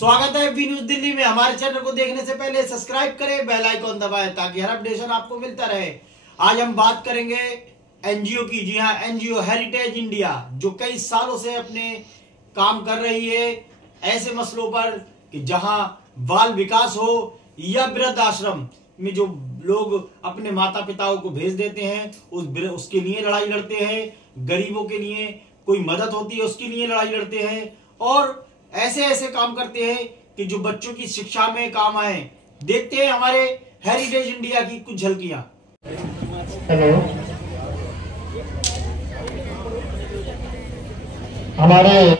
स्वागत है V news Delhi में। हमारे चैनल को देखने से पहले सब्सक्राइब करें, बेल आइकॉन दबाएं ताकि हर अपडेशन आपको मिलता रहे। आज हम बात करेंगे एनजीओ की। जी हाँ, एनजीओ हेरिटेज इंडिया जो कई सालों से अपने काम कर रही है ऐसे मसलों पर कि जहां बाल विकास हो या वृद्ध आश्रम में जो लोग अपने माता पिताओं को भेज देते हैं उसके लिए लड़ाई लड़ते हैं, गरीबों के लिए कोई मदद होती है उसके लिए लड़ाई लड़ते हैं और ऐसे ऐसे काम करते हैं कि जो बच्चों की शिक्षा में काम आए। देखते हैं हमारे हेरिटेज इंडिया की कुछ झलकियां। हेलो, हमारे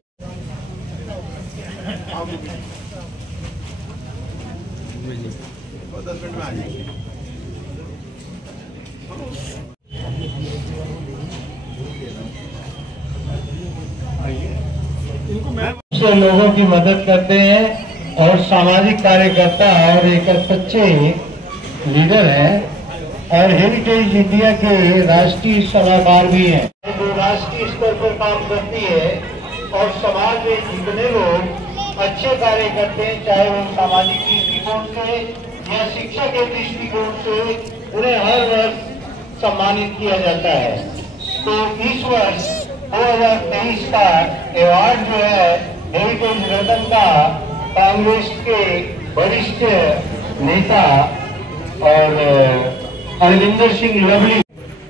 से लोगों की मदद करते हैं और सामाजिक कार्यकर्ता और एक सच्चे लीडर हैं और हेरिटेज इंडिया के राष्ट्रीय सलाहकार भी हैं, जो राष्ट्रीय स्तर पर काम करती है और समाज में जितने लोग अच्छे कार्य करते हैं, चाहे वो सामाजिक दृष्टिकोण से या शिक्षा के दृष्टिकोण से, उन्हें हर वर्ष सम्मानित किया जाता है। तो इस वर्ष 2023 का अवार्ड जो है हेरिटेज रत्न का कांग्रेस के वरिष्ठ नेता और अरविंदर सिंह लवली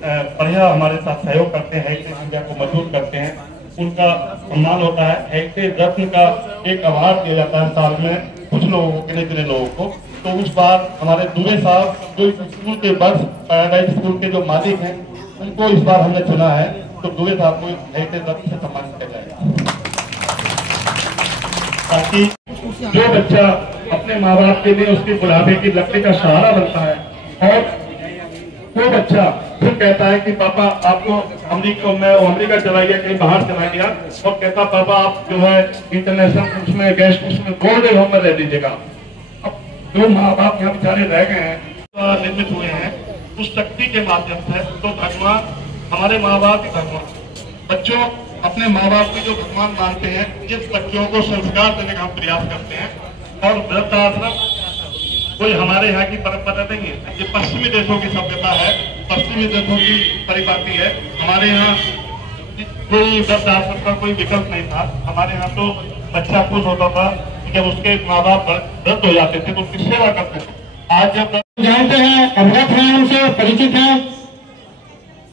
बढ़िया हमारे साथ सहयोग करते हैं, हेरिटेज इंडिया को मजबूत करते हैं, उनका सम्मान होता है। हेरिटेज रत्न का एक अवार्ड दिया जाता है साल में कुछ लोगों को, गिने लोगों को। तो उस बार हमारे दुबे साहब जो स्कूल के बस पैराडाइज स्कूल के जो मालिक हैं उनको इस बार हमने चुना है, तो दुबे साहब को हेरिटेज रत्न से सम्मानित किया जाएगा ताकि जो बच्चा अपने माँ बाप के लिए उसके बुढ़ापे की लकड़ी का सहारा बनता है और वो बच्चा फिर कहता है कि पापा आपको अमेरिका चला गया, कहीं बाहर चला गया, और कहता पापा आप जो है इंटरनेशनल उसमें गेस्ट उसमें गोल्डन होम में रह दीजिएगा। अब जो माँ बाप यहाँ बेचारे रह गए हैं, निर्मित हुए हैं उस शक्ति के माध्यम से, तो भगवान हमारे माँ बाप ही भगवान, बच्चों अपने माँ बाप की जो भगवान मानते हैं, जिस बच्चों को संस्कार देने का हम प्रयास करते हैं। और वृद्धाश्रम कोई हमारे यहाँ की परंपरा नहीं है, ये पश्चिमी देशों की सभ्यता है, पश्चिमी देशों की परिपाटी है। हमारे यहाँ कोई वृद्धाश्रम का कोई विकल्प नहीं था। हमारे यहाँ तो बच्चा खुश होता था जब उसके माँ बाप वृद्ध हो जाते थे तो उसकी सेवा करते थे। आज जब जानते हैं, अवगत हैं, उनसे परिचित हैं,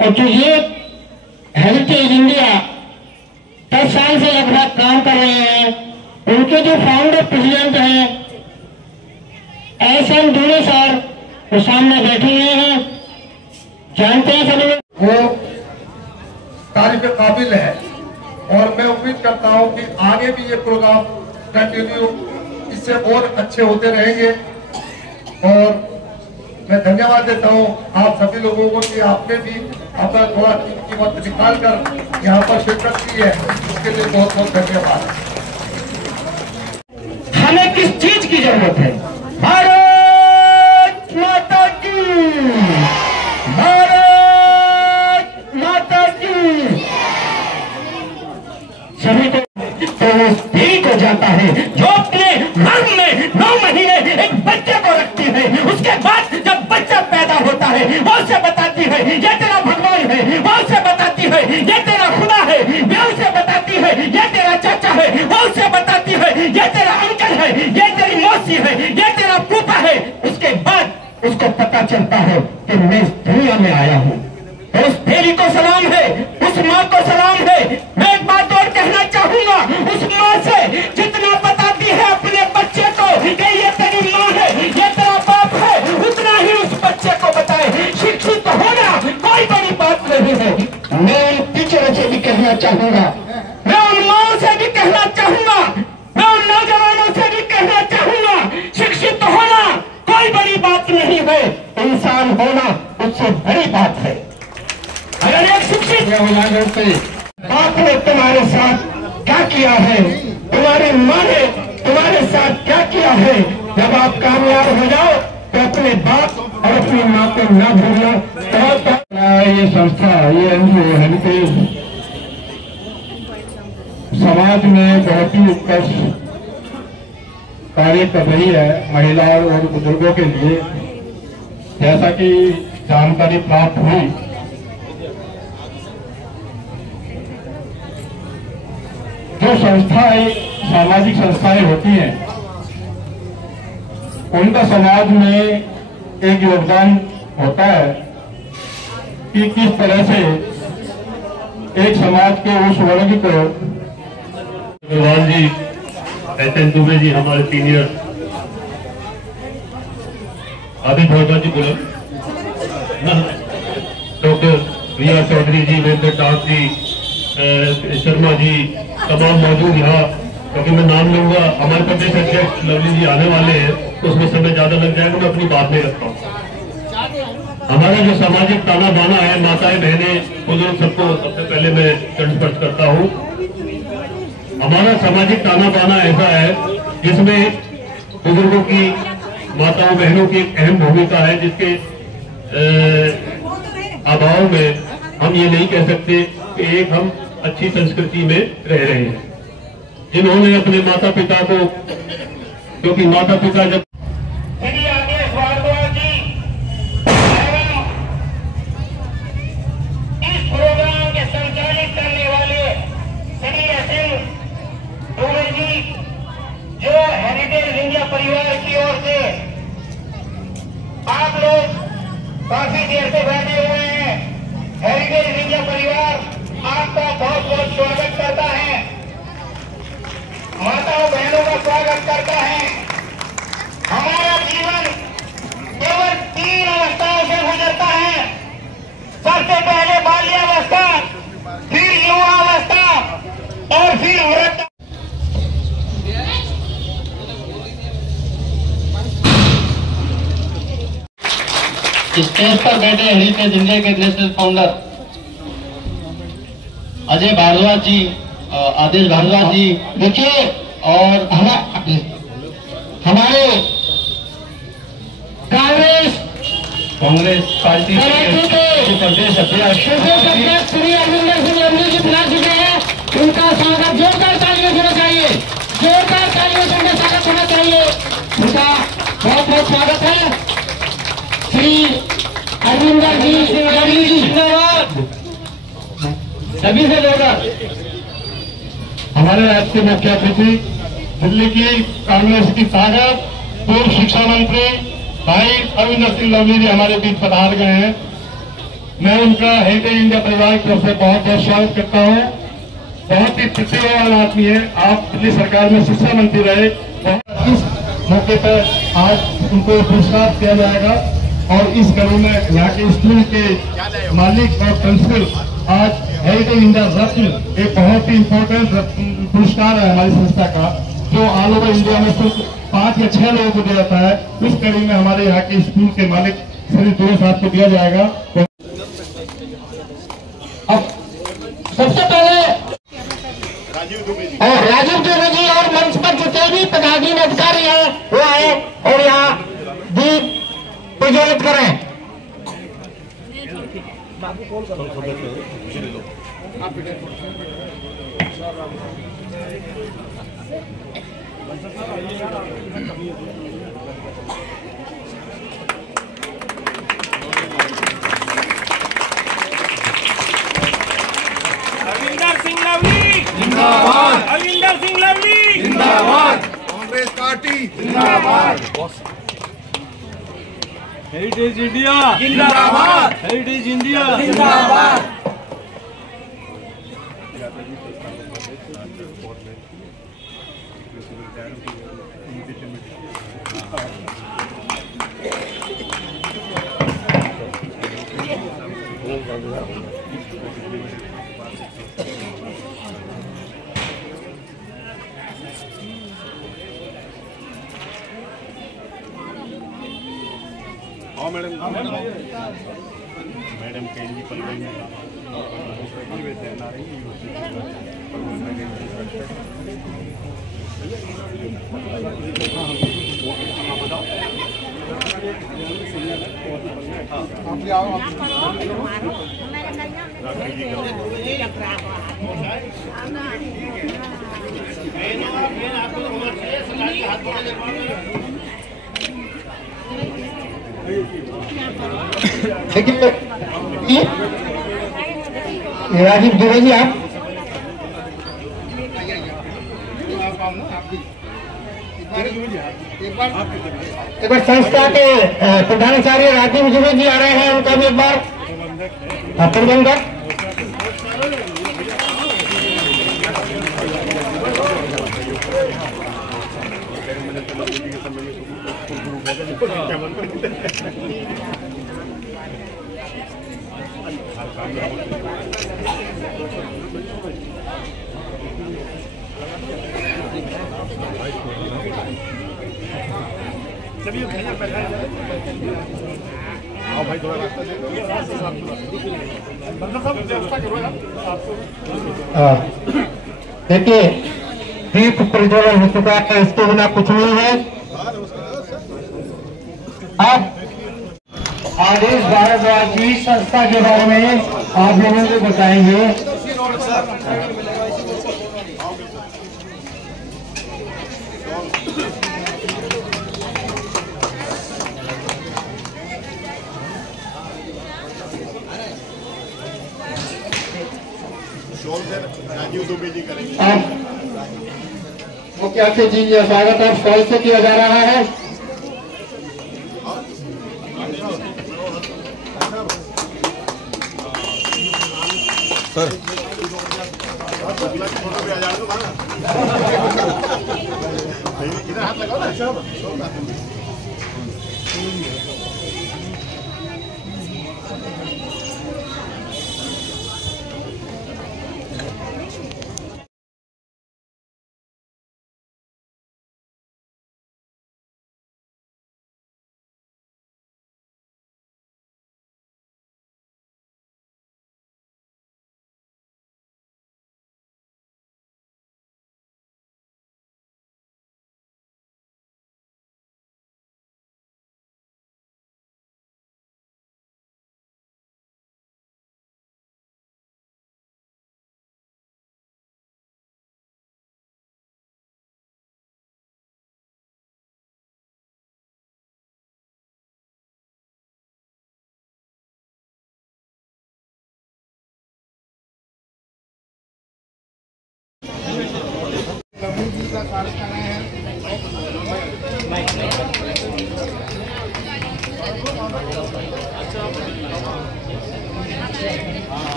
और जो ये हेरिटेज इंडिया 10 साल से लगभग काम कर रहे हैं, उनके जो फाउंडर प्रेसिडेंट हैं एसएन दूरे सर वो सामने बैठे हुए हैं, जानते हैं सभी वो तारीफ के काबिल है और मैं उम्मीद करता हूं कि आगे भी ये प्रोग्राम कंटिन्यू इससे और अच्छे होते रहेंगे। और मैं धन्यवाद देता हूं आप सभी लोगों को कि आपने भी अपना थोड़ा कीमती वक्त निकाल कर यहाँ पर शिरकत की है, इसके लिए बहुत बहुत धन्यवाद। हमें किस चीज की जरूरत है? भारत माता की, भारत माता की। सभी को को जाता है जो अपने गर्भ में 9 महीने एक बच्चे को रखती है, उसके बाद जब बच्चा पैदा होता है वो उसे बताती है ये तेरा भगवान है, वो उसे बताती है ये तेरा खुदा है, वो उसे बताती है ये तेरा चाचा है, वो उसे बताती है ये तेरा अंकल है, ये तेरी मौसी है, ये तेरा फूफा है। उसके बाद उसको पता चलता है कि मैं इस दुनिया में आया हूँ। तो उस देवी को सलाम है, उस माँ को सलाम है। मैं एक बात और कहना चाहूंगा, उस माँ से जितना बताती है अपने बच्चे को कि ये तेरी माँ है, ये तेरा बाप है, उतना ही उस बच्चे को बताए। शिक्षित होना कोई बड़ी बात नहीं है। मैं उन टीचरों से भी कहना चाहूंगा, मैं उन माओ से भी कहना चाहूंगा, मैं उन नौजवानों से भी कहना चाहूंगा, शिक्षित होना कोई बड़ी बात नहीं है, इंसान होना उससे बड़ी बात है। अगर एक शिक्षित बाप ने तुम्हारे साथ क्या किया है, तुम्हारी माँ ने तुम्हारे साथ क्या किया है, जब आप कामयाब हो जाओ तो अपने बाप और अपनी माँ को न भूलना। ये संस्था, ये एनजीओ हेरिटेज समाज में बहुत ही उत्कृष्ट कार्य कर रही है महिलाओं और बुजुर्गों के लिए। जैसा कि जानकारी प्राप्त हुई, जो संस्थाएं सामाजिक संस्थाएं होती हैं उनका समाज में एक योगदान होता है कि किस तरह से एक समाज के उस वर्ग को। भगवान जी, एस.एन. दुबे जी हमारे सीनियर, आदित्य भारद्वाज जी बोलो, डॉक्टर रिया चौधरी जी, वेंकट दास जी, शर्मा जी, तमाम मौजूद यहाँ, क्योंकि मैं नाम लूंगा, हमारे प्रदेश अध्यक्ष लवली जी आने वाले हैं तो उसमें समय ज्यादा लग जाएगा, मैं अपनी बात में रखता हूँ। हमारा जो सामाजिक ताना बाना है, माताएं बहनें बुजुर्ग सबको सबसे पहले मैं स्पर्श करता हूँ। हमारा सामाजिक ताना बाना ऐसा है जिसमें बुजुर्गों की, माताओं बहनों की अहम भूमिका है, जिसके अभाव में हम ये नहीं कह सकते कि एक हम अच्छी संस्कृति में रह रहे हैं। जिन्होंने अपने माता पिता को, क्योंकि माता पिता जब इस प्रोग्राम के संचालित करने वाले श्री एस.एन. दुबे जी, जो हेरिटेज इंडिया परिवार की ओर से आप लोग काफी देर से बैठे हुए हैं। हेरिटेज इंडिया परिवार आपका बहुत बहुत स्वागत करता है, माताओं बहनों का स्वागत करता है। हमारा जीवन केवल 3 अवस्थाओं से गुजरता है। सबसे पहले बाल्यावस्था, फिर युवावस्था और फिर वृद्ध। स्टेज पर बैठे हेरिटेज इंडिया के नेशनल फाउंडर अजय भारद्वाज जी, आदेश भारद्वाज जी, देखिए, और हमारे कांग्रेस पार्टी के प्रदेश अध्यक्ष श्री अरविंदर सिंह लवली जी बुला चुके हैं। उनका स्वागत जोरदार तालियों से होना चाहिए, जोरदार तालियों से उनका स्वागत होना चाहिए। उनका बहुत बहुत स्वागत है। श्री अरविंदर सिंह लवली जी जिंदाबाद, सभी से जोरदार। हमारे राज्य के मुख्य अतिथि, दिल्ली की कांग्रेस की ताकत, पूर्व शिक्षा मंत्री भाई अरविंदर सिंह लवली जी हमारे बीच पधार गए हैं। मैं उनका हेरिटेज इंडिया परिवार की तरफ से बहुत बहुत स्वागत करता हूं। बहुत ही प्रतिभावान आदमी है, आप दिल्ली सरकार में शिक्षा मंत्री रहे। इस मौके पर आज उनको पुरस्कार दिया जाएगा और इस कड़ी में यहाँ के स्कूल के मालिक और प्रिंसिपल आज हेरिटेज इंडिया रत्न, एक बहुत ही इम्पोर्टेंट पुरस्कार है हमारी संस्था का, जो ऑल ओवर इंडिया में सिर्फ 5 या 6 लोगों को दिया जाता है। इस कड़ी में हमारे यहाँ के स्कूल के मालिक श्री दुबे साहब को दिया जाएगा। अब सबसे पहले राजीव दुबे जी और मंच पर जितने भी पदाधिकारी अधिकारी हैं वो आए और यहाँ दीप प्रज्वलित करें। अरविंदर सिंह लवली जिंदाबाद, अरविंदर सिंह लवली जिंदाबाद, कांग्रेस पार्टी जिंदाबाद, हेरिटेज इंडिया जिंदाबाद, हेरिटेज इंडिया जिंदाबाद। मैडम कहीं पल गई आप राजीव दुबे जी आप एक बार संस्था के प्रधानाचार्य राजीव दुबे जी आ रहे हैं, उनका भी एक बार प्रबंधक भाई थोड़ा रास्ता देखिए दीप प्रज्वलन हो चुका है, इसके बिना कुछ नहीं है। अब आदेश भारद्वाज जी संस्था के बारे में आप लोगों को बताएंगे। राजीव दुबे जी करेंगे। मुख्य अतिथि जी का स्वागत अब स्टॉल से किया जा रहा है। सर इधर हाथ लगाओ ना।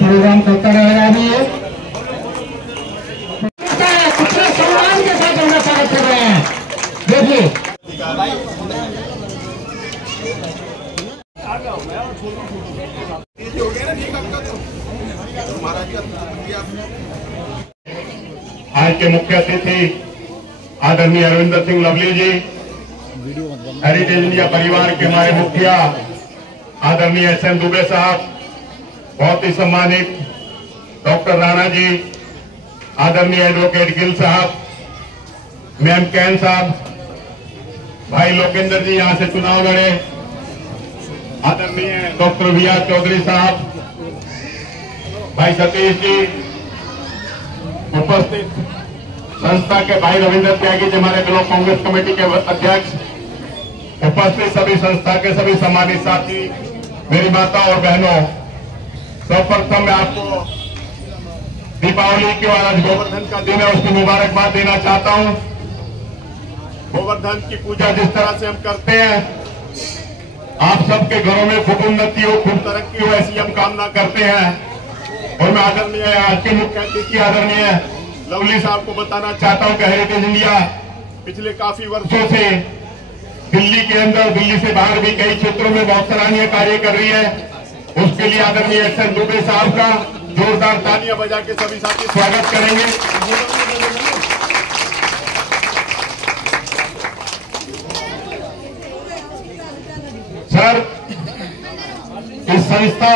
प्रोग्राम चलता रहेगा। अभी ये कितने सम्मान के साथ हम स्वागत कर रहे हैं। देखिए आज के मुख्य अतिथि आदरणीय अरविंदर सिंह लवली जी, हेरिटेज इंडिया परिवार के हमारे मुखिया आदरणीय एस.एन. दुबे साहब, बहुत ही सम्मानित डॉक्टर राणा जी, आदरणीय एडवोकेट गिल साहब, मैम कैन साहब, भाई लोकेंद्र जी यहां से चुनाव लड़े, आदरणीय डॉक्टर वी आर चौधरी साहब, भाई सतीश जी, उपस्थित संस्था के भाई रविंद्र त्यागी जी हमारे ब्लॉक कांग्रेस कमेटी के अध्यक्ष, उपस्थित सभी संस्था के सभी सम्मानित साथी, मेरी माता और बहनों, सर्वप्रथम मैं आपको दीपावली के और आज गोवर्धन का दिन है उसकी मुबारकबाद देना चाहता हूं। गोवर्धन की पूजा जिस तरह से हम करते हैं, आप सबके घरों में खूब उन्नति हो, खूब तरक्की हो, ऐसी हम कामना करते हैं। और मैं आदरणीय आज के मुख्य अतिथि आदरणीय लवली साहब को बताना चाहता हूं कि हेरिटेज इंडिया पिछले काफी वर्षों से दिल्ली के अंदर, दिल्ली से बाहर भी कई क्षेत्रों में बहुत सराहनीय कार्य कर रही है। उसके लिए आदरणीय एस.एन. दुबे साहब का जोरदार तालियां बजा के सभी साथी स्वागत करेंगे। सर, इस संस्था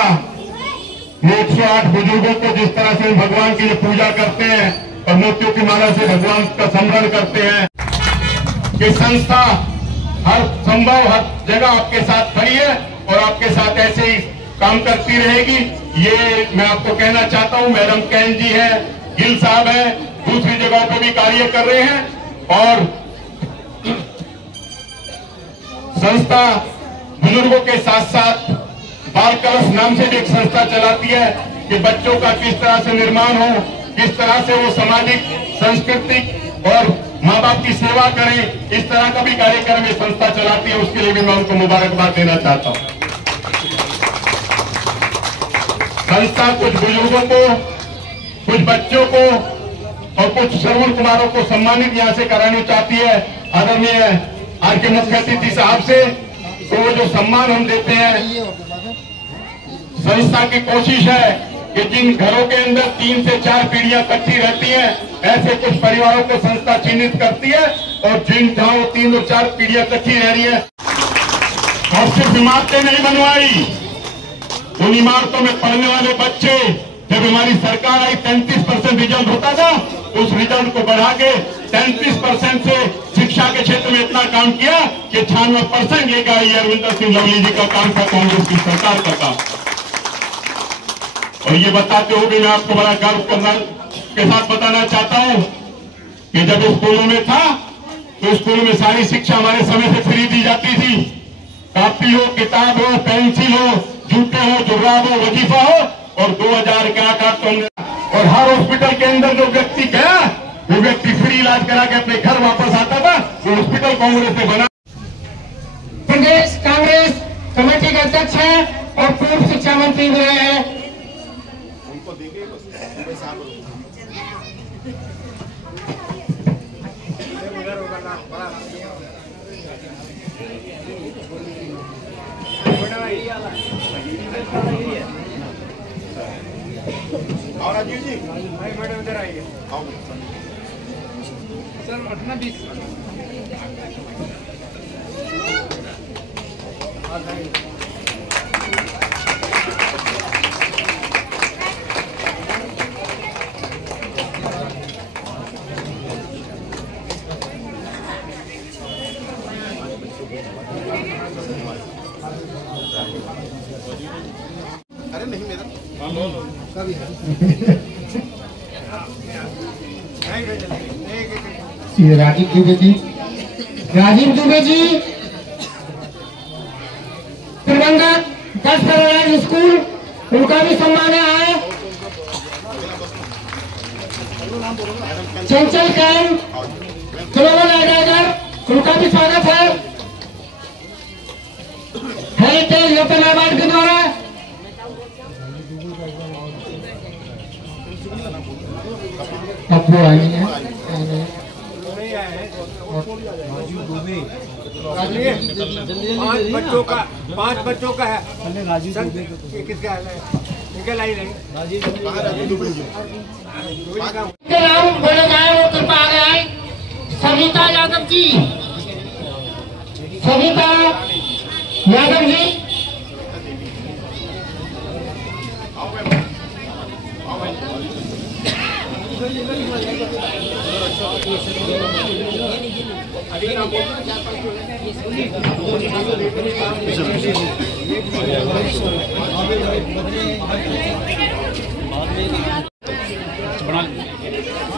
में 108 बुजुर्गों को जिस तरह से भगवान की पूजा करते हैं और मोतियों की माला से भगवान का स्मरण करते हैं, कि संस्था हर संभव हर जगह आपके साथ खड़ी है और आपके साथ ऐसे ही काम करती रहेगी। ये मैं आपको कहना चाहता हूं। मैडम कैन जी है, गिल साहब है, दूसरी जगहों पे भी कार्य कर रहे हैं। और संस्था बुजुर्गों के साथ साथ बाल कलश नाम से भी एक संस्था चलाती है कि बच्चों का किस तरह से निर्माण हो, किस तरह से वो सामाजिक, सांस्कृतिक और माँ बाप की सेवा करें, इस तरह का भी कार्यक्रम ये संस्था चलाती है। उसके लिए भी मैं उनको मुबारकबाद देना चाहता हूँ। संस्था कुछ बुजुर्गों को, कुछ बच्चों को और कुछ श्रवण कुमारों को सम्मानित यहाँ से करानी चाहती है। आदरणीय आज के मुख्य अतिथि साहब से तो वो जो सम्मान हम देते हैं, संस्था की कोशिश है कि जिन घरों के अंदर 3 से 4 पीढ़ियां इकट्ठी रहती हैं, ऐसे कुछ परिवारों को संस्था चिन्हित करती है और जिन जहां 3 और 4 पीढ़ियां इकट्ठी रह रही है। और सिर्फ इमारतें नहीं बनवाई, उन इमारतों में पढ़ने वाले बच्चे, जब हमारी सरकार आई 33% रिजल्ट होता था, उस रिजल्ट को बढ़ा के 33% से शिक्षा के क्षेत्र में इतना काम किया कि 96% लेकर आई। अरविंदर सिंह लवली जी का काम था, कांग्रेस की सरकार का काम। और ये बताते हुए भी मैं आपको बड़ा गर्व करना के साथ बताना चाहता हूं कि जब स्कूलों में था तो स्कूलों में सारी शिक्षा हमारे समय से फ्री दी जाती थी। कॉपी हो, किताब हो, पेंसिल हो, जूते हो, जुर्राब हो, वजीफा हो। और 2000 के आकार तो हमने, और हर हॉस्पिटल के अंदर जो व्यक्ति गया वो व्यक्ति फ्री इलाज करा के अपने घर वापस आता था। वो हॉस्पिटल कांग्रेस ने बना। प्रदेश कांग्रेस कमेटी के अध्यक्ष है और पूर्व शिक्षा मंत्री भी रहे हैं। और राजीव जी मैडम इधर आइए। सर 18-20 अरे नहीं मेरा राजीव दुबे जी, राजीव दुबे जी प्रबंधक 10 पैराडाइज स्कूल, उनका भी सम्मान है। चंचल कैन ग्लोबल एडवाइजर, उनका भी स्वागत है। हेरिटेज रतन अवार्ड के द्वारा अब वो आई है। पांच बच्चों का है। किसका है? निकल आई नहीं। नाम बोले जाए वो कृपा आ गया है। सविता यादव जी, सविता यादव जी,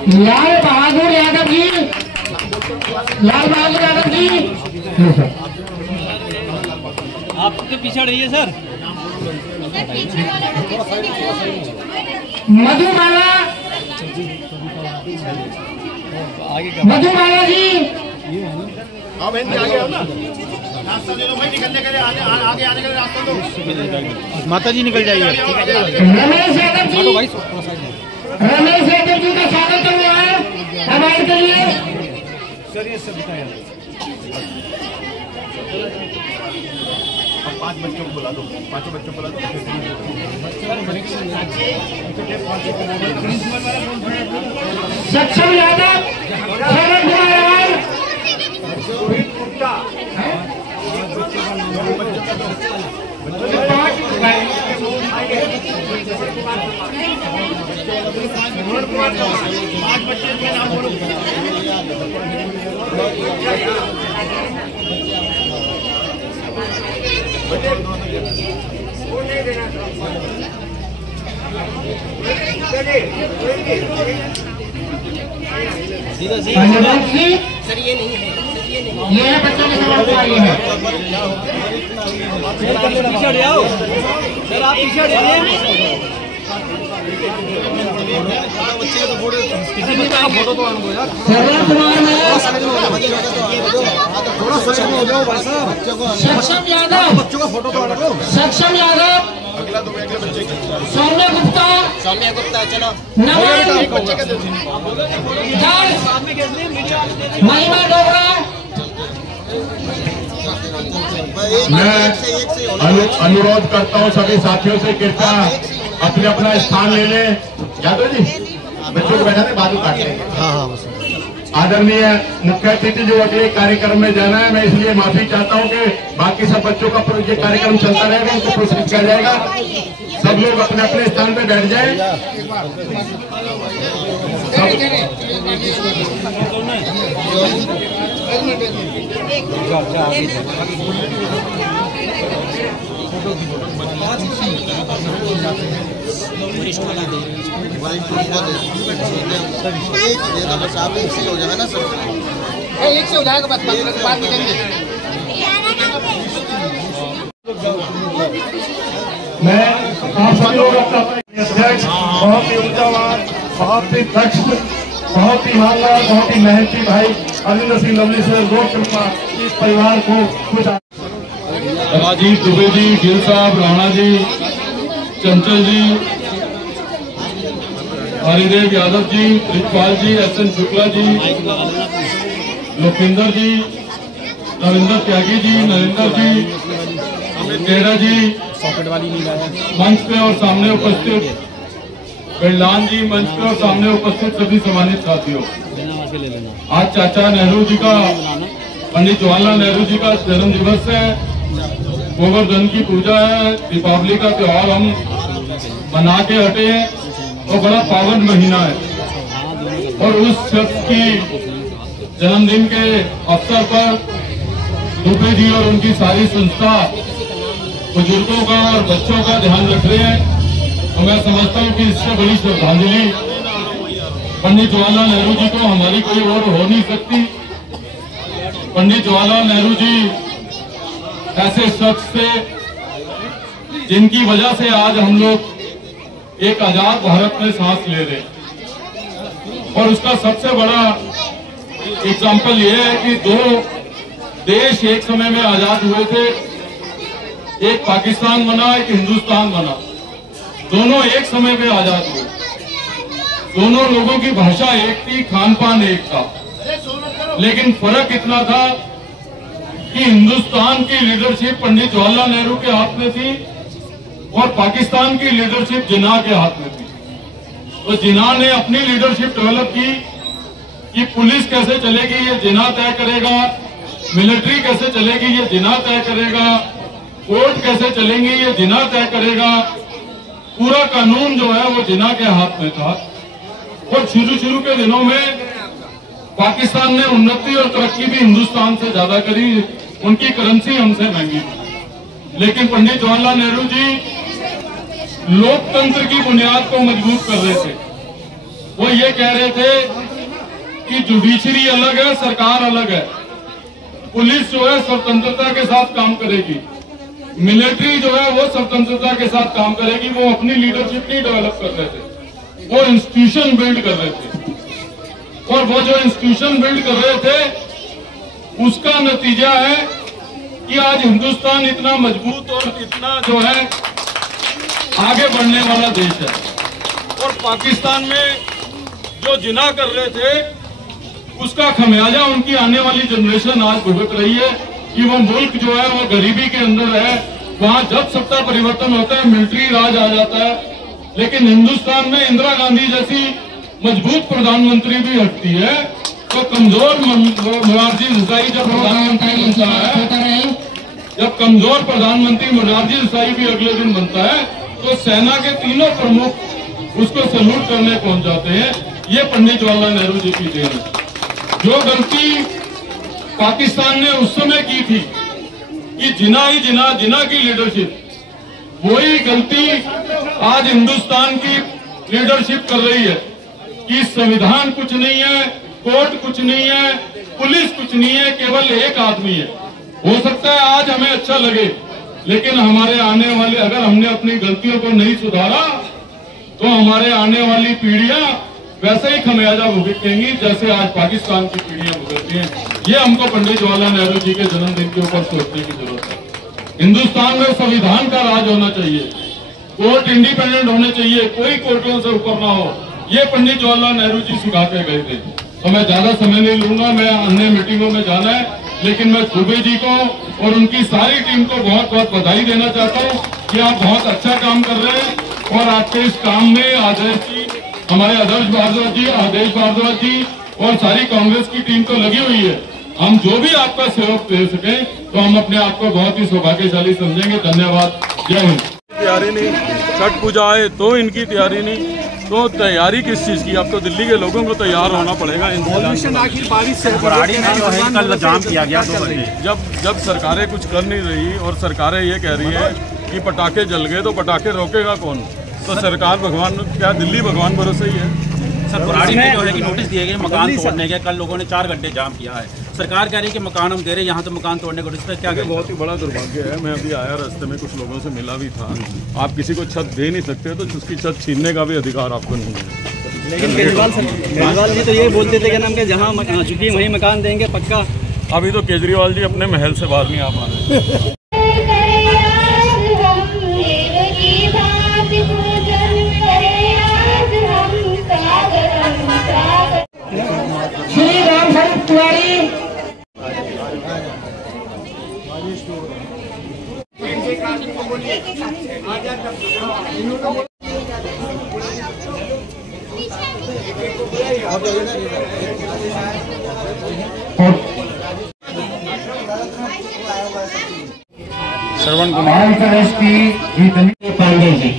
लाल बहादुर यादव जी, लाल बहादुर यादव जी, आपके पीछे रहिए सर। मधुबाला, मधुबाला जी, हाँ बहन जी आगे आओ ना, रास्ता दे दो भाई, निकलने के लिए आगे आने के लिए रास्ता दो। माता जी निकल जाइए। रमेश यादव जी, रमेश यादव जी का स्वागत कर रहा है हमारे के लिए। सर ये सविता यादव। 5 बच्चों को बुला दो, 5 बच्चों को बुला दो। सक्षम यादव, शरद कुमार, सर ये नहीं है, ये है बच्चों के सवाल का ये है। सर आप पीछे हटिए। फोटो तो आने दो यार। सक्षम यादव, बच्चों का फोटो तो आने दो। सक्षम यादव, अगला तो अगले बच्चे सौम्य गुप्ता, चलो नमन, बच्चे का दर्ज महिमा डोगरा। मैं अनुरोध करता हूं सभी साथियों से, कृपया अपने अपना स्थान ले लें। यादव जी बच्चों को बैठाने बाद में काट लेंगे। आदरणीय मुख्य अतिथि जो अगले कार्यक्रम में जाना है, मैं इसलिए माफी चाहता हूं कि बाकी सब बच्चों का ये कार्यक्रम चलता रहेगा, उनको प्रोसेस किया जाएगा। सब लोग अपने अपने स्थान पर बैठ जाएं। हो जाएगा ना सर, एक से हो जाएगा, बस बात करेंगे। मैं आप सभी लोग अपना अध्यक्ष, बहुत ही ऊर्जावान, बहुत ही दक्ष, बहुत ही ईमानदार, बहुत ही मेहनती भाई अरविंदर सिंह लवली से रोक कृपा इस परिवार को कुछ राजीव दुबे जी, गिल साहब, राणा जी, चंचल जी, हरिदेव यादव जी, ब्रिजपाल जी, SN शुक्ला जी, लोकेंद्र जी, रविंद्र त्यागी जी, नरेंद्र जी, केड़ा जी, मंच पे और सामने उपस्थित बिरलान जी, मंच पे और सामने उपस्थित सभी सम्मानित साथियों, आज चाचा नेहरू जी का, पंडित जवाहरलाल नेहरू जी का जन्म दिवस है। गोवर्धन की पूजा है, दीपावली का त्योहार हम मना के हटे हैं और बड़ा पावन महीना है। और उस शख्स की जन्मदिन के अवसर पर दुबे जी और उनकी सारी संस्था बुजुर्गों का और बच्चों का ध्यान रख रहे हैं। तो मैं समझता हूं कि इससे बड़ी श्रद्धांजलि पंडित जवाहरलाल नेहरू जी को हमारी कोई और हो नहीं सकती। पंडित जवाहरलाल नेहरू जी ऐसे शख्स थे जिनकी वजह से आज हम लोग एक आजाद भारत में सांस ले रहे, और उसका सबसे बड़ा एग्जाम्पल यह है कि दो देश एक समय में आजाद हुए थे, एक पाकिस्तान बना, एक हिंदुस्तान बना। दोनों एक समय में आजाद हुए, दोनों लोगों की भाषा एक थी, खान पान एक था, लेकिन फर्क इतना था कि हिंदुस्तान की लीडरशिप पंडित जवाहरलाल नेहरू के हाथ में थी और पाकिस्तान की लीडरशिप जिन्ना के हाथ में थी। तो जिन्ना ने अपनी लीडरशिप डेवलप की कि पुलिस कैसे चलेगी ये जिन्ना तय करेगा, मिलिट्री कैसे चलेगी ये जिन्ना तय करेगा, कोर्ट कैसे चलेंगे ये जिन्ना तय करेगा। पूरा कानून जो है वो जिन्ना के हाथ में था। और शुरू के दिनों में पाकिस्तान ने उन्नति और तरक्की भी हिंदुस्तान से ज्यादा करी, उनकी करेंसी हमसे महंगी थी। लेकिन पंडित जवाहरलाल नेहरू जी लोकतंत्र की बुनियाद को मजबूत कर रहे थे। वो ये कह रहे थे कि जुडिशरी अलग है, सरकार अलग है। पुलिस जो है स्वतंत्रता के साथ काम करेगी, मिलिट्री जो है वो स्वतंत्रता के साथ काम करेगी। वो अपनी लीडरशिप नहीं डेवलप कर रहे थे, वो इंस्टीट्यूशन बिल्ड कर रहे थे। और वो जो इंस्टीट्यूशन बिल्ड कर रहे थे उसका नतीजा है कि आज हिंदुस्तान इतना मजबूत और इतना जो है आगे बढ़ने वाला देश है। और पाकिस्तान में जो जिना कर रहे थे उसका खमियाजा उनकी आने वाली जनरेशन आज भुगत रही है कि वो मुल्क जो है वो गरीबी के अंदर है। वहां जब सत्ता परिवर्तन होता है मिलिट्री राज आ जाता है, लेकिन हिंदुस्तान में इंदिरा गांधी जैसी मजबूत प्रधानमंत्री भी हटती है तो कमजोर मोरारजी देसाई जब प्रधानमंत्री बनता है, जब कमजोर प्रधानमंत्री मोरारजी देसाई भी अगले दिन बनता है तो सेना के तीनों प्रमुख उसको सैल्यूट करने पहुंच जाते हैं। ये पंडित जवाहरलाल नेहरू जी की देन है। जो गलती पाकिस्तान ने उस समय की थी कि जिना की लीडरशिप वही गलती आज हिंदुस्तान की लीडरशिप कर रही है कि संविधान कुछ नहीं है, कोर्ट कुछ नहीं है, पुलिस कुछ नहीं है, केवल एक आदमी है। हो सकता है आज हमें अच्छा लगे, लेकिन हमारे आने वाले, अगर हमने अपनी गलतियों को नहीं सुधारा तो हमारे आने वाली पीढ़ियां वैसे ही खमियाजा भुगतेंगी जैसे आज पाकिस्तान की पीढ़ियां भुगतती हैं। ये हमको पंडित जवाहरलाल नेहरू जी के जन्मदिन के ऊपर सोचने की जरूरत है। हिंदुस्तान में संविधान का राज होना चाहिए, कोर्ट इंडिपेंडेंट होने चाहिए, कोई कोर्टों से ऊपर ना हो। ये पंडित जवाहरलाल नेहरू जी सिखा के गए थे। तो मैं ज्यादा समय नहीं लूंगा, मैं अन्य मीटिंगों में जाना है, लेकिन मैं दुबे जी को और उनकी सारी टीम को बहुत बहुत बधाई देना चाहता हूँ कि आप बहुत अच्छा काम कर रहे हैं और आपके इस काम में आदेश जी, हमारे आदर्श भारद्वाज जी, आदेश भारद्वाज जी और सारी कांग्रेस की टीम तो लगी हुई है। हम जो भी आपका सहयोग दे सके तो हम अपने आप को बहुत ही सौभाग्यशाली समझेंगे। धन्यवाद। जय हिंद। तैयारी नहीं, छठ पूजा है तो इनकी तैयारी नहीं, तो तैयारी किस चीज की? अब तो दिल्ली के लोगों को तैयार होना पड़ेगा। आखिर बारिश से कल जाम किया गया 2 घंटे। जब सरकारें कुछ कर नहीं रही और सरकारें ये कह रही है कि पटाखे जल गए, तो पटाखे रोकेगा कौन? तो सरकार भगवान, क्या दिल्ली भगवान भरोसे ही है? सर बुराड़ी में जो है कि नोटिस दिए गए मकान तोड़ने के, कल लोगों ने 4 घंटे जाम किया है। सरकार कह रही है कि मकान हम दे रहे हैं, यहाँ तो मकान तोड़ने को, इस पर क्या कहें? बहुत ही बड़ा दुर्भाग्य है। मैं अभी आया, रास्ते में कुछ लोगों से मिला भी था। आप किसी को छत दे नहीं सकते तो उसकी छत छीनने का भी अधिकार आपको नहीं है। लेकिन केजरीवाल जी तो ये बोलते थे कि नाम के जहाँ चुकी वहीं मकान देंगे पक्का। अभी तो केजरीवाल जी अपने महल से बाहर नहीं आ पा रहे। श्री राम भरत तिवारी, श्रवण कुमार की पांडे जी,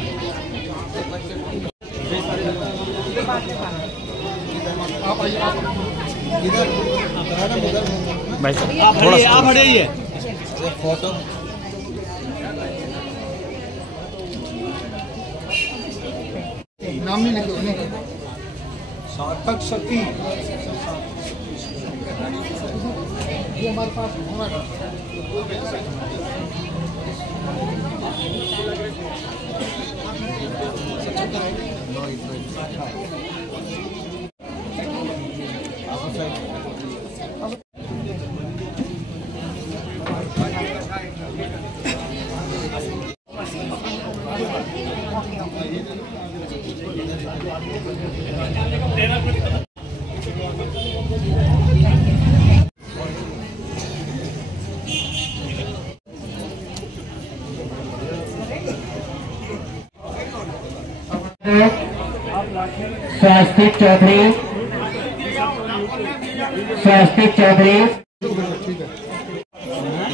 आप हटाइए फोटो। नाम नहीं लिखे सार्थक सती, ये हमारे पास होना था। स्वास्तिक चौधरी, स्वास्तिक चौधरी,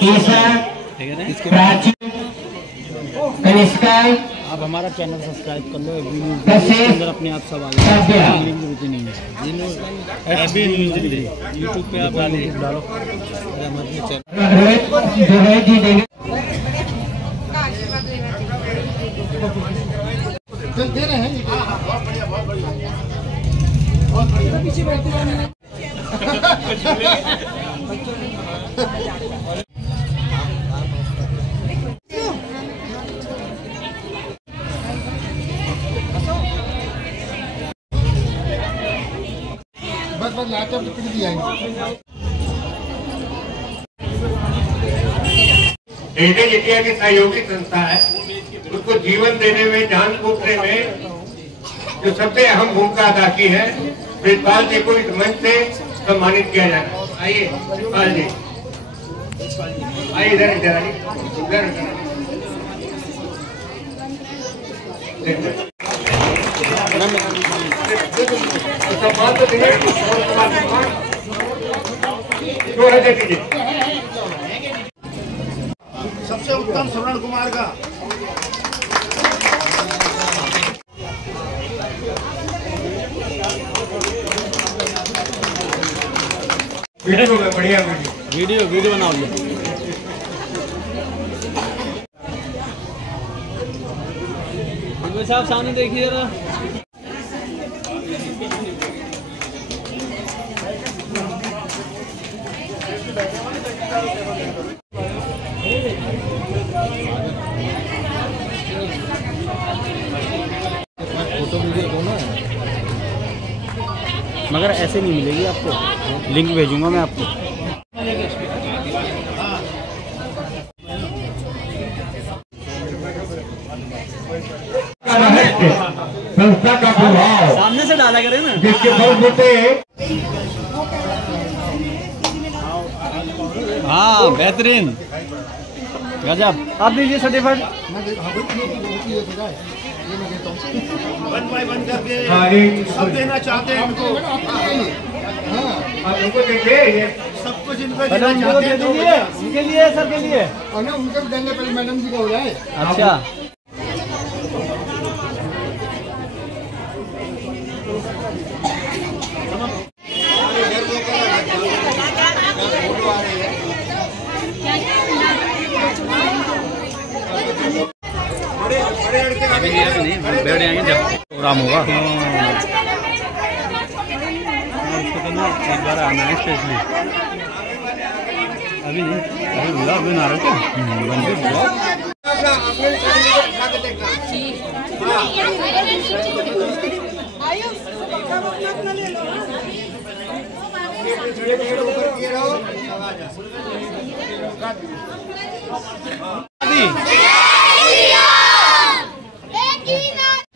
ईशा, प्राची, कनिष्का, आप हमारा चैनल सब्सक्राइब कर लो। कशिश, अपने आप सब सभ्या, यूट्यूब पे आप डालो। रोहित जी देंगे। दे रहे हैं पीछे बैठते हैं। बस लैपटॉप टिकट दिया इंडियन इंडिया की सहयोगी संस्था है, उसको जीवन देने में, जान फूकने में जो सबसे अहम भूमिका अदा की है, प्रितपाल जी को इस मंच से सम्मानित किया जाना। आइए प्रितपाल जी, आइए इधर इधर आइए, सम्मान तो दीजिए, सबसे उत्तम श्रवण कुमार का वीडियो बढ़िया वीडियो बनाओ। साहब सामने देखिए जरा। फोटो वीडियो दो ना, मगर ऐसे नहीं मिलेगी आपको, लिंक भेजूंगा मैं आपको। संस्था का प्रभाव सामने से डाला करें ना, जिसके बलबूते। हाँ बेहतरीन, गजब। आप दीजिए सर्टिफिकेट। वन बाय वन करके सब देना चाहते हैं इनको, सब कुछ इनको देना चाहते हैं। उनके लिए, सर के लिए और ना उनके भी देंगे, पहले मैडम जी का हो जाए। अच्छा बैठ आएंगे जब प्रोग्राम होगा। उसको तो ना एक बार आना है स्पेशली। अभी नहीं, अभी बुला, अभी ना रखो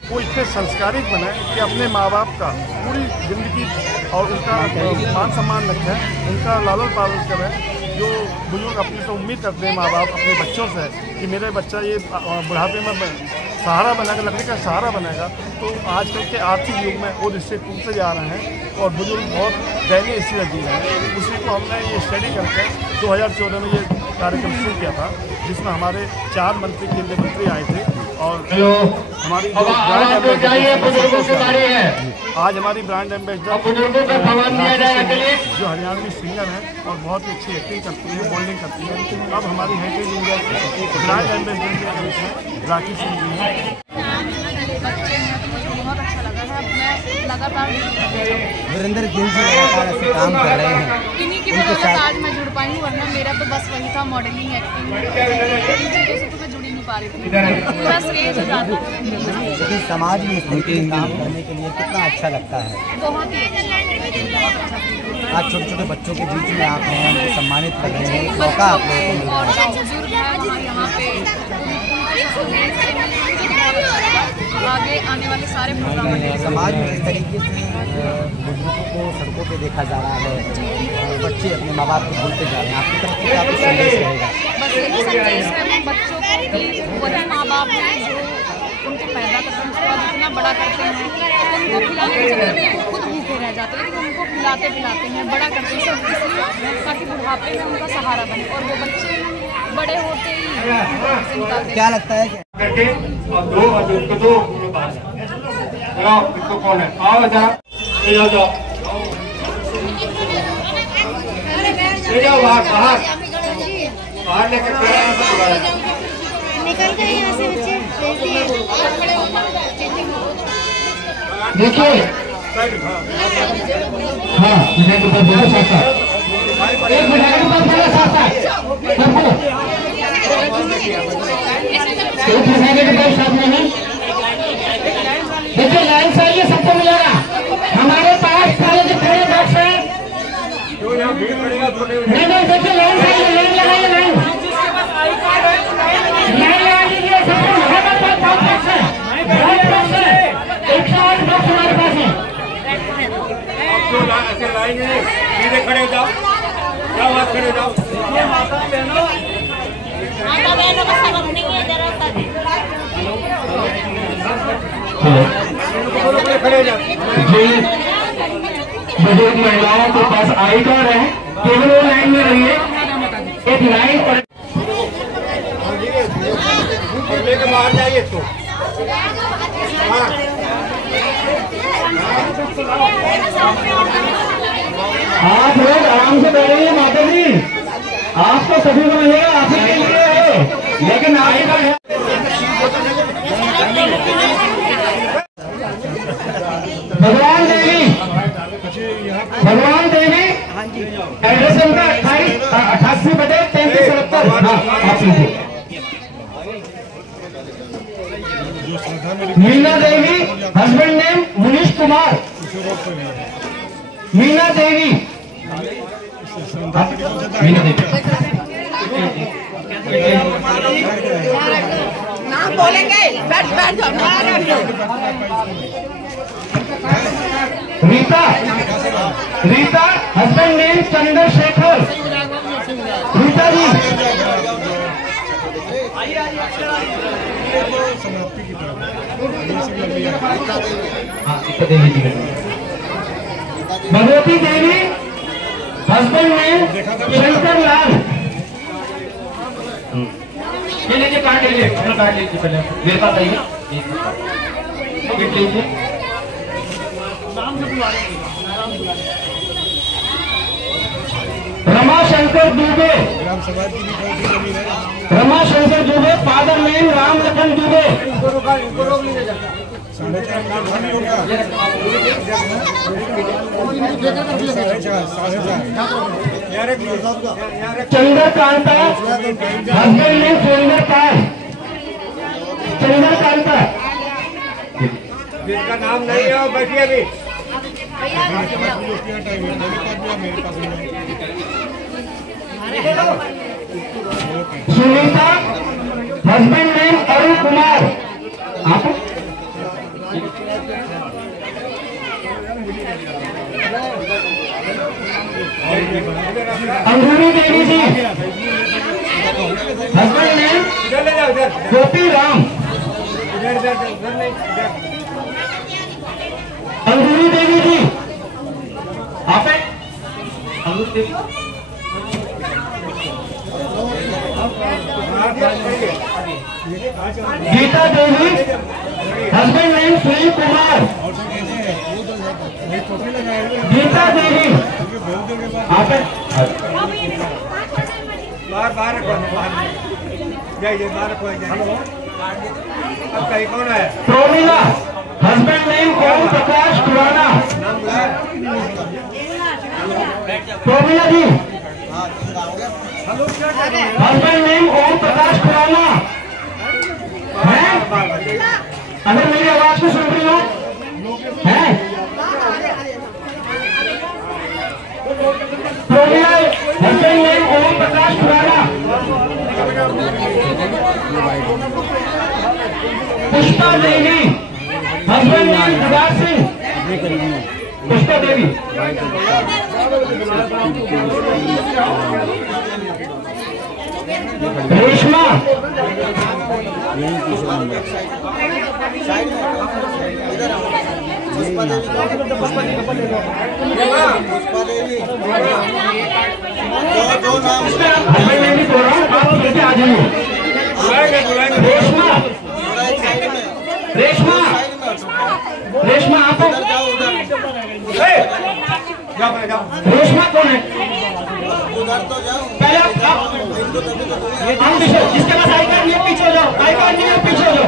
वो इतने संस्कारित बने कि अपने माँ बाप का पूरी जिंदगी और उनका मान सम्मान रखें, उनका लालन पालन करें। जो बुजुर्ग अपने से उम्मीद करते हैं माँ बाप अपने बच्चों से कि मेरा बच्चा ये बुढ़ापे में सहारा बनेगा, लकड़ी का सहारा बनेगा, तो आजकल के आर्थिक युग में वो रिश्ते टूटते जा रहे हैं और बुजुर्ग बहुत दयनीय स्थिति जी रहे हैं। उसी को हमने ये स्टडी करके 2014 में ये कार्यक्रम शुरू किया था, जिसमें हमारे 4 मंत्री, केंद्रीय मंत्री आए थे और हमारी आज हमारी ब्रांड एम्बेसडर जो हरियाणवी सिंगर है और बहुत ही अच्छी एक्टिंग करती है, बॉलिंग करती है। अब हमारी हेरिटेज इंडिया के ब्रांड एम्बेसडर राखी सिंह जी हैं। बच्चे हैं तो मुझे बहुत अच्छा लगा है। मैं लगातार वीरेंद्र दिल से लगातार ऐसे काम कर रहे हैं, इन्हीं की वजह से आज मैं जुड़ पाई हूँ, वरना मेरा तो बस वही था, मॉडलिंग, एक्टिंग, इन चीज़ों से तो मैं जुड़ ही नहीं पा रही थी। पूरा स्टेज हो जाता है। लेकिन समाज में उनके काम करने के लिए कितना अच्छा लगता है, बहुत ही अच्छा। आज छोटे छोटे बच्चों के बीच में आप हैं, उनको सम्मानित कर रहे हैं, एक मौका आप लोगों को मिल रहा है। और बुजुर्ग हैं यहाँ पे, आगे आने वाले सारे प्रोग्राम। समाज में इस तरीके से बुजुर्गों को सड़कों पे देखा जा रहा है, बच्चे अपने माँ बाप को भूलते जा रहे हैं, आपकी तरफ से आपको संदेश रहेगा? बस यही संदेश है बच्चों को कि वही माँ बाप हैं जो उनको पैदा करते हैं, उसके बाद इतना बड़ा करते हैं, उनको खिलाने के चक्कर में खुद भूखे रह जाते हैं, लेकिन उनको खिलाते पिलाते हैं, बड़ा करते हैं सब इसलिए ताकि बुढ़ापे में उनका सहारा बने। और वो बच्चे बड़े होते ही क्या लगता है करके और दो इसको कौन है, आओ जरा ले जाओ बाहर लेकर निकल गए यहाँ से बच्चे। देखिए हाँ एक मिनट साथ साथ नहीं। देखिए लाइन से आइए, सबको मिलेगा। हमारे पास सारे जो खड़े बॉक्स है नहीं, देखिए लाइन से आइए, लाइन लगाइए, लाइन लगा लीजिए। सबको हमारे पास बहुत बॉक्स है, 108 बॉक्स हमारे पास है। लाइन है, सीधे खड़े हो जाओ, क्या बात खड़े हो जाओ। बुजुर्ग महिलाओं के पास आई कार्ड है, केवल वो लाइन में रहिए, एक लाइन पर लेके बाहर जाइए इसको। आप लोग आराम से बैठिए माता जी, आपको सभी को मिलेगा, आप ही के लिए है, लेकिन आगे का 15 28 88 बटे 33 77। हाँ आप लीजिए। Meena Devi, husband name Munish Kumar. मीना देवी, मीना देवी नाम बोलेंगे, बैठ जाओ। Rita, Rita husband name Chandrashekhar. Rita ji, Bhagwati Devi husband name Shankar Lal. ये लीजिए कार्ड लीजिए, कार्ड लीजिए पहले मेरे पास आइए, लीजिए। Ramashankar Dubey, Ramashankar Dubey father name Ram Lakhan Dubey. Chandrakanta husband name Chandrapal. Chandrakanta जिसका नाम नहीं है वो बैठिए अभी। Sunita husband name Arun Kumar. आप अंगूरी देवी जी हस्बैंड नेम गोपी राम। अंगूरी देवी जी आप है अंगूरी देवी। गीता देवी हस्बैंड नेम सुनील कुमार। गीता देवी आप है बाहर जाइए, बाहर कौन है? Promila husband name Om Prakash Khurana. प्रोमिला जी हस्बैंड नेम ओम प्रकाश खुराना है। अगर मेरी आवाज को सुन रही हो है Promila husband name Om Prakash Khurana. Pushpa Devi husband name जुगार सिंह। पुष्पा देवी रेशमा आप लेके आ जाइए। रेशमा रेशमा रेशमा आप रेशमा कौन है? पहले आप जिसके पास आई कार्ड नहीं है पीछे हो जाओ। आई कार्ड नहीं है पीछे हो जाओ।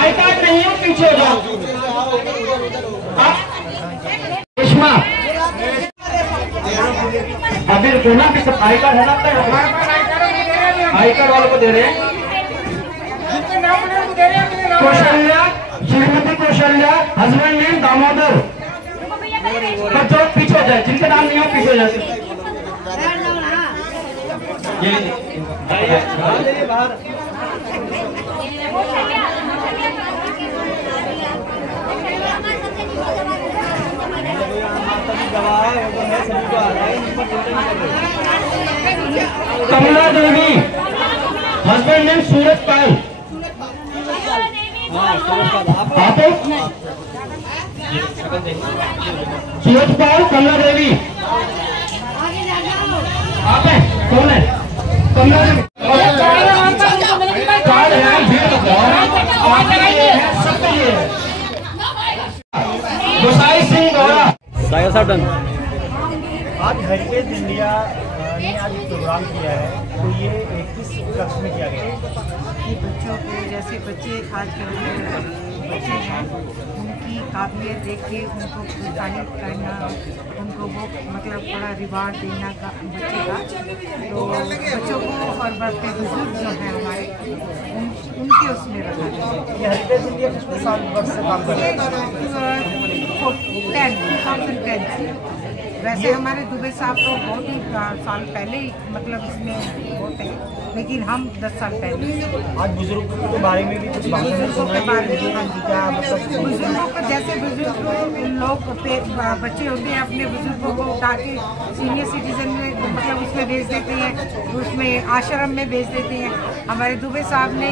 आई कार्ड नहीं है पीछे हो जाओ। रेशमा अभी बोला कि सब आई कार्ड है ना, आई कार्ड वालों को दे रहे हैं। Kaushalya Shrimati Kaushalya husband name Damodar. जो पीछे हो जाए, जिनके नाम नहीं हो पीछे हो जाते। बाहर कमला देवी हस्बैंड नेम सूरज पाल। सूरज पाल कमला देवी आप है? कौन है? कमला देवी कार्ड है गोसाई सिंह गौड़ा। टाइगर साहब डन। आज हेरिटेज इंडिया ने आज एक प्रोग्राम किया है, तो ये किस उपलक्ष्य में किया गया है? कि बच्चों को, जैसे बच्चे आजकल बच्चे हैं की काबिलियत देख के उनको प्रोत्साहित करना, उनको वो मतलब थोड़ा रिवार्ड देना का बच्चे का, तो बच्चों को और बड़े बुजुर्ग जो हैं हमारे उनके उसमें रखा जाए। ये हेरिटेज इंडिया कितने साल वर्ष से काम कर रहे हैं? 2010 वैसे हमारे दुबे साहब तो बहुत ही साल पहले ही मतलब इसमें होते हैं, लेकिन हम 10 साल पहले। आज बुजुर्गों के बारे में भी कुछ बातें सुनाइए, क्या मतलब बुजुर्गों को, जैसे बुजुर्ग लोग बच्चे होते हैं अपने बुजुर्गों को उठा के सीनियर सिटीजन में मतलब उसमें भेज देते हैं, उसमें आश्रम में भेज देते हैं। हमारे दुबे साहब ने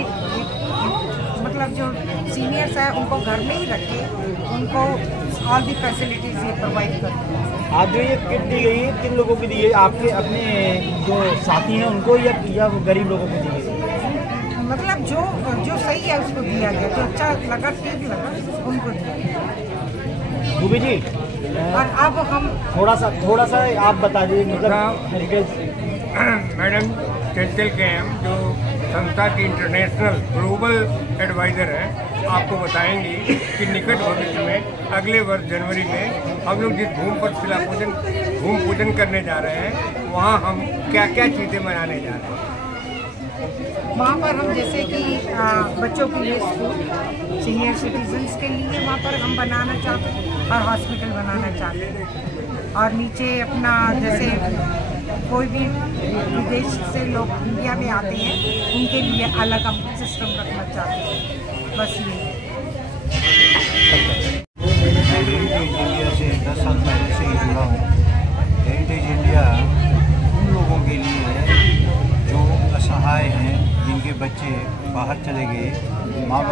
मतलब जो सीनियर्स हैं उनको घर में ही रखे, उनको ऑल दी फैसिलिटीज ये प्रोवाइड करते हैं। आज जो ये किट दी गई है किन लोगों की दी गई? आपके अपने जो साथी हैं उनको या गरीब लोगों को दी गई? मतलब जो सही है उसको दिया गया, जो अच्छा लगा ठीक लगा उनको दिया गया। दुबे जी, और अब हम थोड़ा सा आप बता दीजिए मतलब मैडम चंचल के हम जो संस्था की इंटरनेशनल ग्लोबल एडवाइज़र है, आपको बताएंगे कि निकट भविष्य में अगले वर्ष जनवरी में हम लोग जिस भूमि पर भूमि पूजन करने जा रहे हैं वहाँ हम क्या क्या चीज़ें मनाने जा रहे हैं। वहाँ पर हम जैसे कि बच्चों के लिए स्कूल, सीनियर सिटीजन्स के लिए वहाँ पर हम बनाना चाहते हैं और हॉस्पिटल बनाना चाहते हैं, और नीचे अपना जैसे कोई भी विदेश से लोग इंडिया में आते हैं उनके लिए अलग हम सिस्टम रखना चाहते हैं, बस ये। हेरिटेज इंडिया से 10 साल पहले से ही जुड़ा हूँ। हेरिटेज इंडिया उन लोगों के लिए है जो असहाय हैं, जिनके बच्चे बाहर चले गए, माँ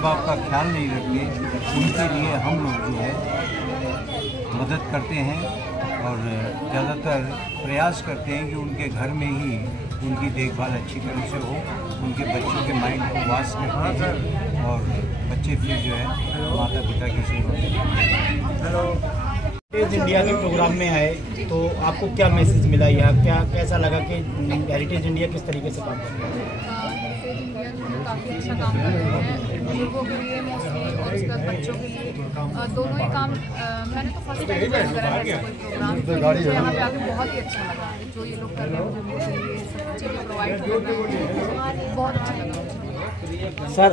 बाप का ख्याल नहीं रखते, उनके लिए हम लोग जो है मदद करते हैं और ज़्यादातर प्रयास करते हैं कि उनके घर में ही उनकी देखभाल अच्छी तरह से हो, उनके बच्चों के माइंड को वाश करते हैं और बच्चे फिर जो है माता पिता की सेवा हेलो हेरिटेज इंडिया के प्रोग्राम में आए तो आपको क्या मैसेज मिला या कैसा लगा कि हेरिटेज इंडिया किस तरीके से काम कर रहा है? हेरिटेज इंडिया जो है काफ़ी अच्छा काम कर रहे हैं बुजुर्गों के लिए मोस्टली और उसके बाद बच्चों के लिए, दोनों ही काम। मैंने तो फर्स्ट टाइम ज्वाइन करा है ऐसा कोई प्रोग्राम, तो यहाँ पे आके बहुत ही अच्छा लगा। जो ये लोग कर रहे हैं बुजुर्गों के लिए सब चीज़ें प्रोवाइड कर रहे हैं, बहुत अच्छा लगा। सर,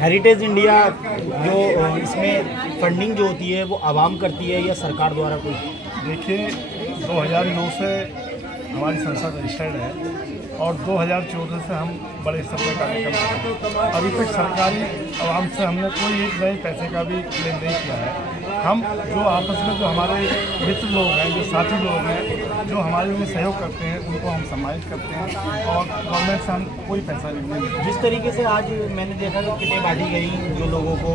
हेरिटेज इंडिया जो इसमें फंडिंग जो होती है वो आवाम करती है या सरकार द्वारा कोई? देखिए, 2009 से हमारी संस्था रजिस्टर्ड है और 2014 से हम बड़े स्तर पर कार्य कर रहे हैं। अभी तक सरकारी आवाम से हमने कोई एक नए पैसे का भी लेन देन किया है। हम जो आपस में जो हमारे मित्र लोग हैं, जो साथी लोग हैं, जो हमारे लिए सहयोग करते हैं, उनको हम सम्मानित करते हैं और गवर्नमेंट से हम कोई पैसा नहीं लेते। जिस तरीके से आज मैंने देखा कि किटें बांटी गई जो लोगों को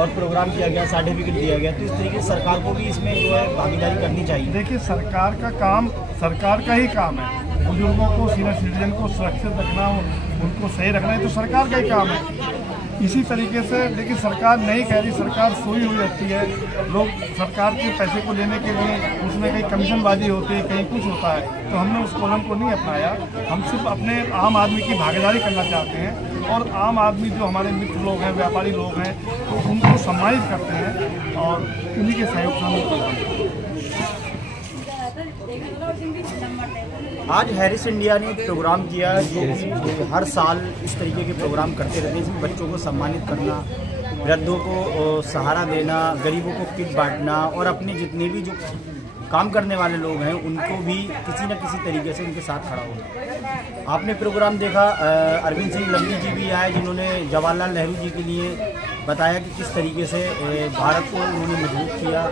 और प्रोग्राम किया गया, सर्टिफिकेट दिया गया, तो इस तरीके से सरकार को भी इसमें जो है भागीदारी करनी चाहिए। देखिए, सरकार का काम सरकार का ही काम है, बुजुर्गों को, सीनियर सिटीजन को सुरक्षित रखना, उनको सही रखना, है तो सरकार का ही काम है। इसी तरीके से लेकिन सरकार नहीं कह रही, सरकार सोई हुई रहती है। लोग सरकार के पैसे को लेने के लिए उसमें कहीं कमीशनबाजी होती है, कहीं कुछ होता है, तो हमने उस कॉलम को नहीं अपनाया। हम सिर्फ अपने आम आदमी की भागीदारी करना चाहते हैं और आम आदमी जो हमारे मित्र लोग हैं, व्यापारी लोग हैं, तो उनको सम्मानित करते हैं और उन्हीं के सहयोग से हम। आज हैरिस इंडिया ने एक प्रोग्राम किया जो कि हर साल इस तरीके के प्रोग्राम करते रहते हैं, इसमें बच्चों को सम्मानित करना, वृद्धों को सहारा देना, गरीबों को किट बांटना और अपने जितने भी जो काम करने वाले लोग हैं उनको भी किसी न किसी तरीके से उनके साथ खड़ा होना। आपने प्रोग्राम देखा, अरविंद सिंह लवली जी भी आए जिन्होंने जवाहरलाल नेहरू जी के लिए बताया कि किस तरीके से भारत को उन्होंने मजबूत किया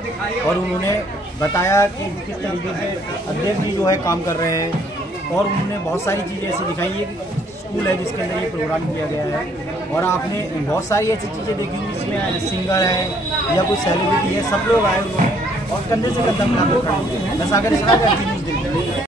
और उन्होंने बताया कि किस तरीके से अध्यक्ष जी जो है काम कर रहे हैं और उन्होंने बहुत सारी चीज़ें ऐसी दिखाई। ये स्कूल है जिसके अंदर ये प्रोग्राम किया गया है और आपने बहुत सारी ऐसी चीज़ें देखी जिसमें सिंगर है या कोई सेलिब्रिटी है, सब लोग आए उन्होंने और कंधे से कंधा मिलाकर खड़े। मैं सागर इसका